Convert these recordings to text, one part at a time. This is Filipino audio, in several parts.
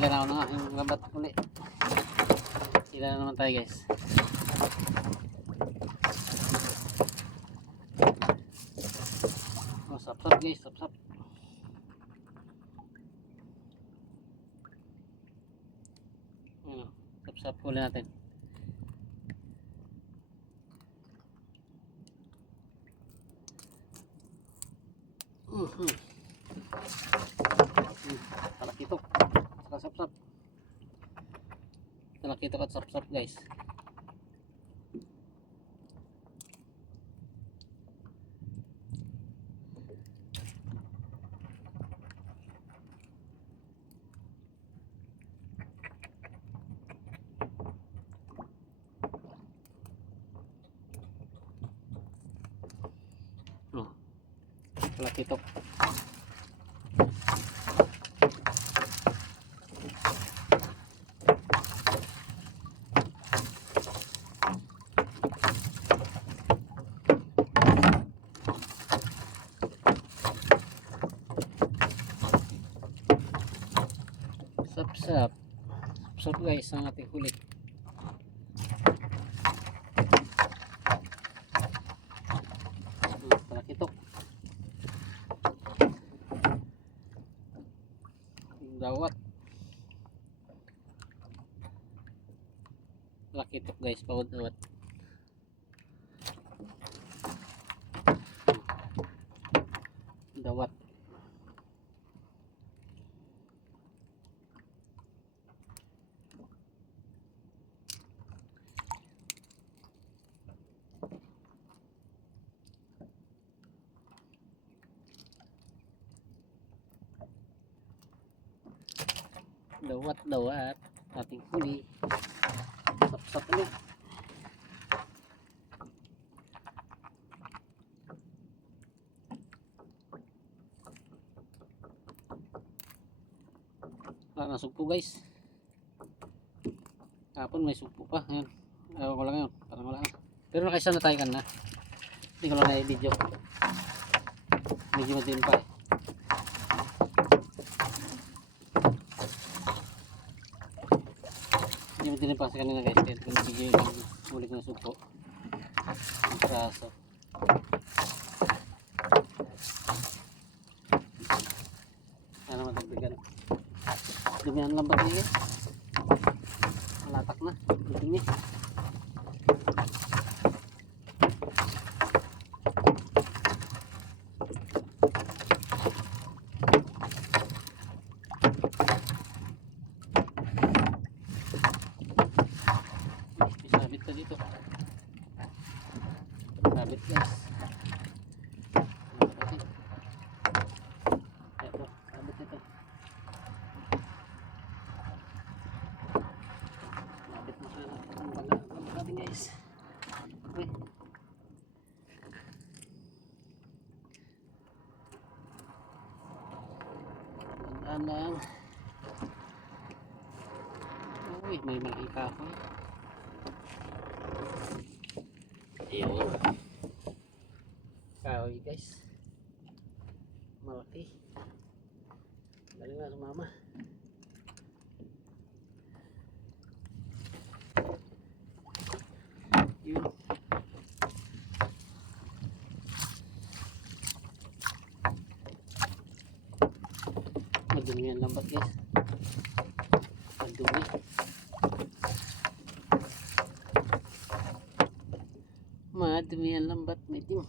Hila na ako na nga yung lambat uli. Hila na naman tayo guys. Oh, sap-sap guys, sap-sap. Sap-sap uli natin. Talakitok saka sap-sap. Talakitok at sap-sap guys. Oh, talakitok. Sap-sap. Sap-sap guys ang ating huli. Talakitok. Dawat. Talakitok guys, pawad dawat. Dawat. Dawat ating huli. Sap-sap ulit. Wala na sugpo guys. Kapon may sugpo pa. Ayan. Ewan ko lang yun. Parang wala na. Pero nakaisa na tayo kan na. Hindi ko lang na i-video. Medyo madilim pa eh. Medyo madilim pa sa kanina guys. Kaya kung nabigyo yung ulit na sugpo. Ang praso. Sana matagbigan. Dumihan lang ba niya guys? Malatak na. Duting niya. Sabit ka dito. Sabit guys. Ito, sabit ito. Sabit mo sana. Ang baga natin guys. Okay. Tandaan lang. Uy, may malaki kahoy. Ayun. Kahoy guys. Malaki. Galing nga sumama. Yun. Madumi ang lambat guys. Madumi. Madumi ang lambat. May tim.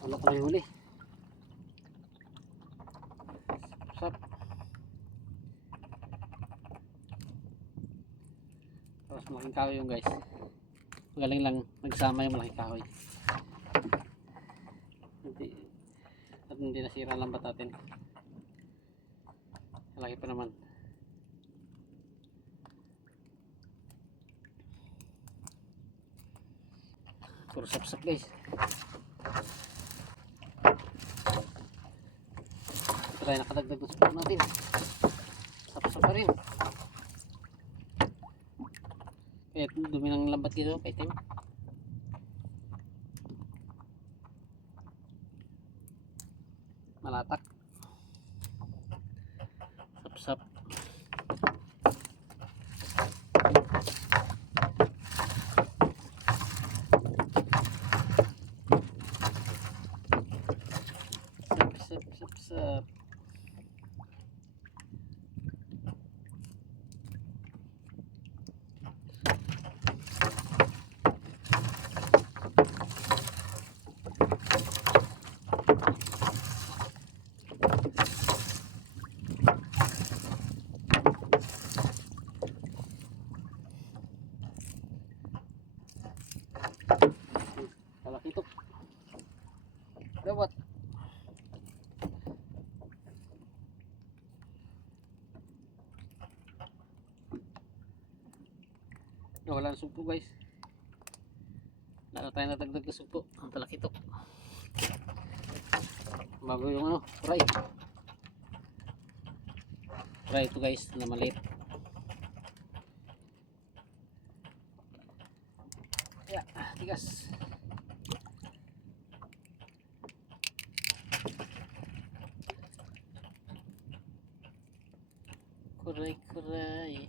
Wala ko na yung huli. Sap. Tapos malaking kahoy yung guys. Magaling lang nagsama yung malaking kahoy. Hindi nasira ang lambat natin. Malaki pa naman. Puro sap-sap guys. Ito tayo nakadagdag ng support natin. Sap-sap pa rin. Kaya dumi ng lambat dito kay Tim. Malatak. Talakitok. Dawat. Wala na sugpo guys. Wala na tayo natagdag na sugpo. Ang talakitok. Bago yung ano, fry. Fry ito guys na maliit. Ya, tigas. Kuray. Kuray.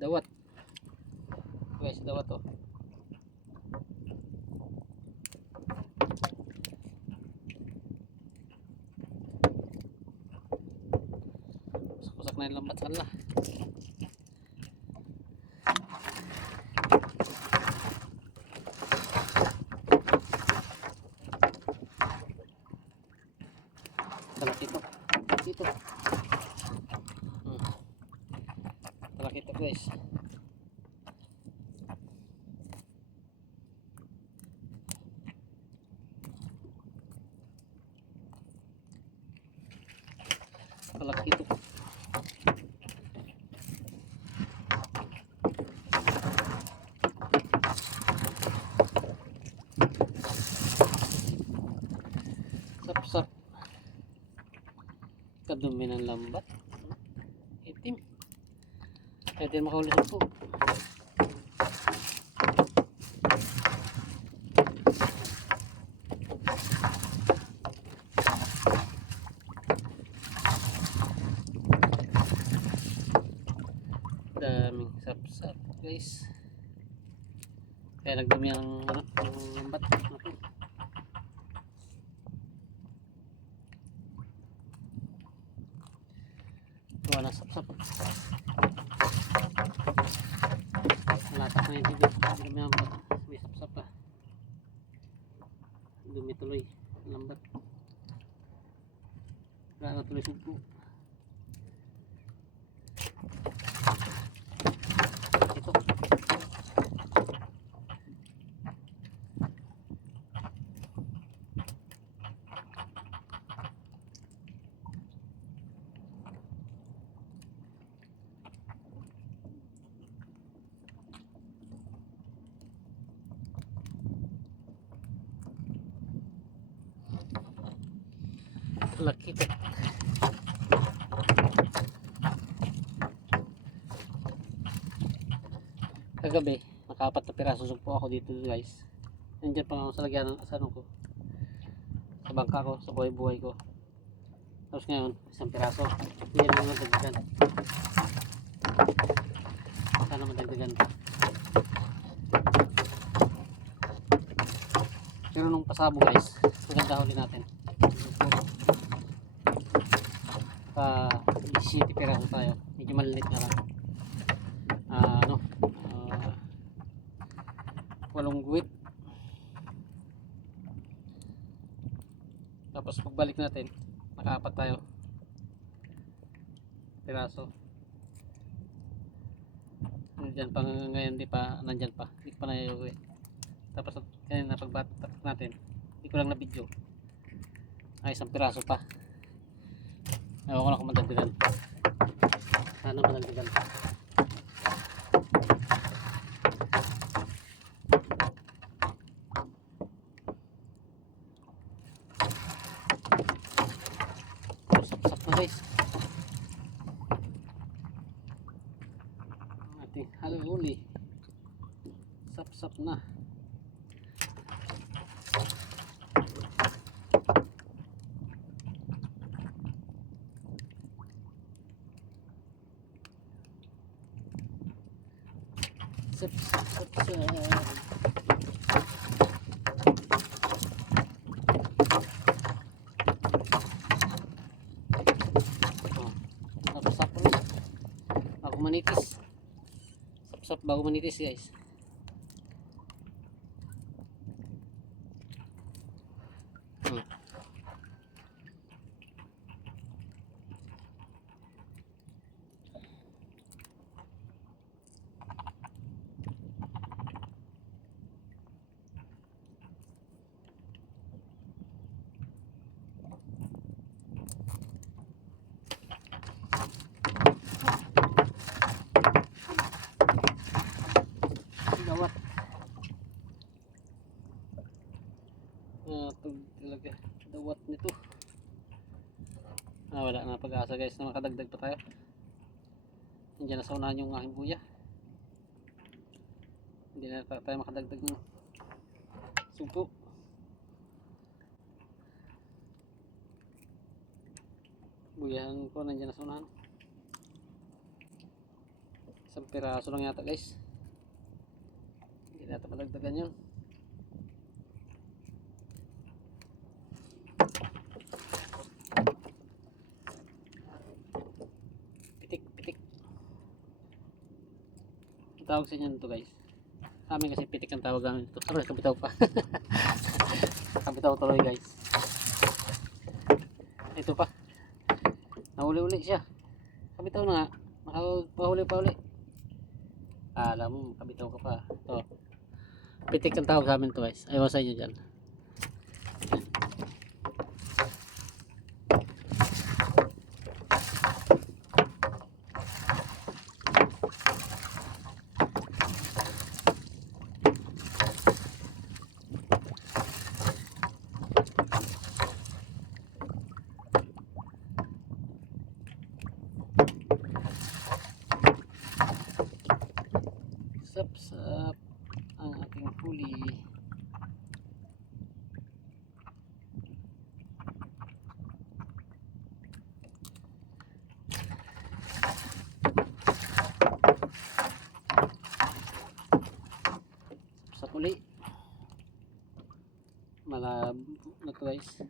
Dawat. Guys, dawat to. Sak na yung lambat ala. Talakitok. Dito. Talakitok guys. Talakitok. Sap-sap. Kadumi ng lambat. Itim. Kaya din makahulit po. Daming sap-sap guys. Kaya nagdumi ang ano, ang lambat. Okay. Wala na sap-sap. Malatak na yung tibig. Hindi naman yung may sap-sap pa. Dumi tuloy. Lambat. Wala na tuloy sugpo. Ito. Laki ito. Kagabi, nakapat na piraso sugpo ako dito guys. Nandiyan pa ako sa lagyan ng asano ko. Sa bangka ko, sa buhay-buhay ko. Tapos ngayon, isang piraso. Hindi na naman dagdagan. Sana madagdagan. Pero nung pasabo guys, maganda huli natin. 17 piraso tayo. Medyo maliit na lang. Ano? 8 guwit. Tapos pagbalik natin, nakaapat tayo. Piraso. Nandyan pa ngayon, di pa, nandyan pa. Hindi pa naiuwi. Tapos kanina pagbatak natin, hindi ko lang na video. Ay, isang piraso pa. Ewan ko lang kung madagdagan. Sana madagdagan. Sap-sap na guys. Ating haluli. Sap-sap na. manitis. Sapsap bago manitis guys. Dawat. Talaga dawat nito. Wala na pag-asa guys na makadagdag pa tayo. Nandiyan na sa unahan yung aking buya. Hindi na tayo makadagdag ng sumpo. Buyahan ko nandiyan na sa unahan. Isang piraso lang yata guys. Hindi na tayo madagdagan yun. Pitik. Ang tawag sa inyo nito guys. Sa amin kasi pitik ang tawag namin ito. Aray, kabitaw pa. Kabitaw tuloy guys. Ito pa. Nahuli-uli siya. Kabitaw na nga. Mahuli pa uli. Alam mo, kabitaw ka pa. Ito. Pitik ang tawag sa amin ito guys. Ayaw sa inyo dyan. Sapsap ang ating huli. Sapsap uli. Malab na to guys.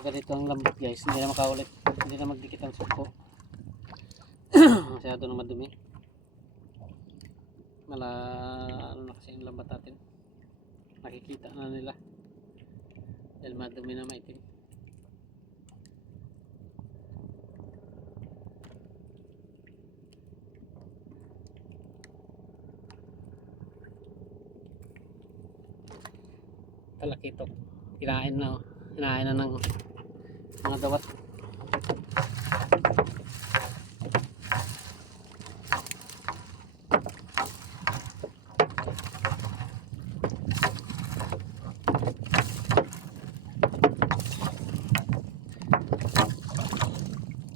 Ganito ang lambot guys, hindi na makaulit, hindi na magdikit ang sumpo. Masyado na madumi. Ano na kasi yung lambat natin, nakikita na nila dahil madumi na maitim. Talakito, kinain na ng mga dawat.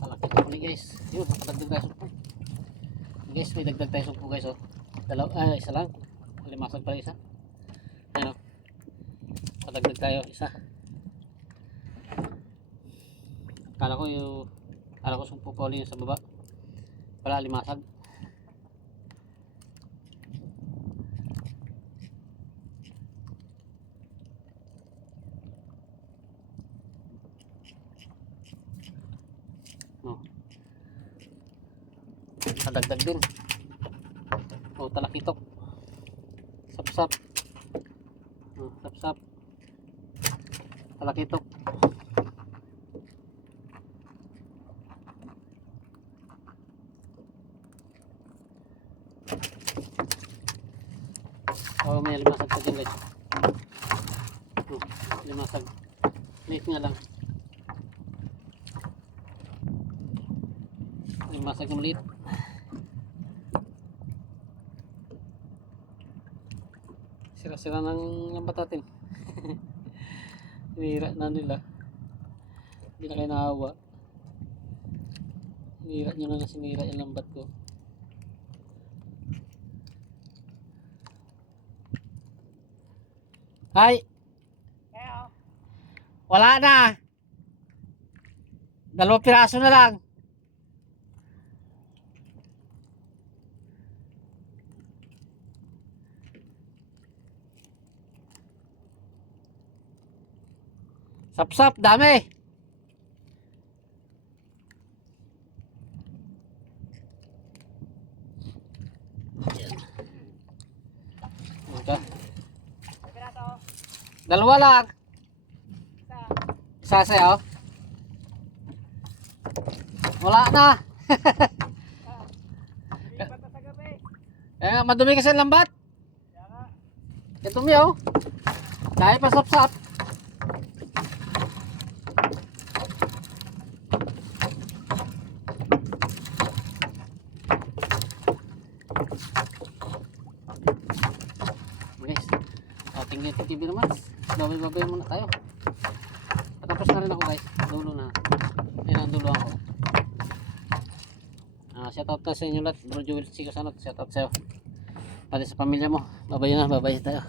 Talakito ulit guys. Yun, dagdag tayo sumpo. Guys, may dagdag tayo sumpo guys. Isa lang. Limasag pala isa. Ayan o. Padagdag tayo isa. Kala ko sumpo pa ulit sa baba. Wala, limasag. Kadagdag din. Talakitok. Sapsap. Sapsap. Talakitok. May limasag pa dyan guys. Limasag. Liit nga lang. Limasag ng liit. Sira-sira ng lambat natin. Hinira na nila. Hindi na kayo naawa. Hinira nyo na sinira yung lambat ko. Hay! Wala na! 2 piraso na lang. Sap-sap, dami. Yan. Okay. Dalawa lang. Isa sa'yo. Wala na. Kaya madumi kasi ang lambat. Ito miyo. Dahil pa sap-sap. Guys, ating TV naman. Babay-babay muna tayo. Tapos na rin ako guys. Dulo na. Ayun ang dulo ako. Shoutout na sa inyo lahat. Bro Joel Chicos, shoutout sa'yo. Pati sa pamilya mo. Babay na, babay tayo.